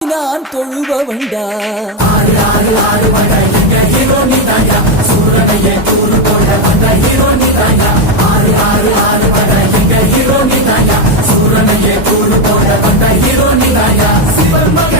நான் தொழுபவண்டா ஆறு ஆறு ஆறு வட எங்க ஹீரோ நீதாயா சூரனையே கூறு போட வந்த ஹீரோ நீதாயா ஆறு ஆறு ஆறு வட எங்க ஹீரோ நீதாயா சூரனையே கூறு போட வந்த ஹீரோ நீதாயா சிவன் மகன்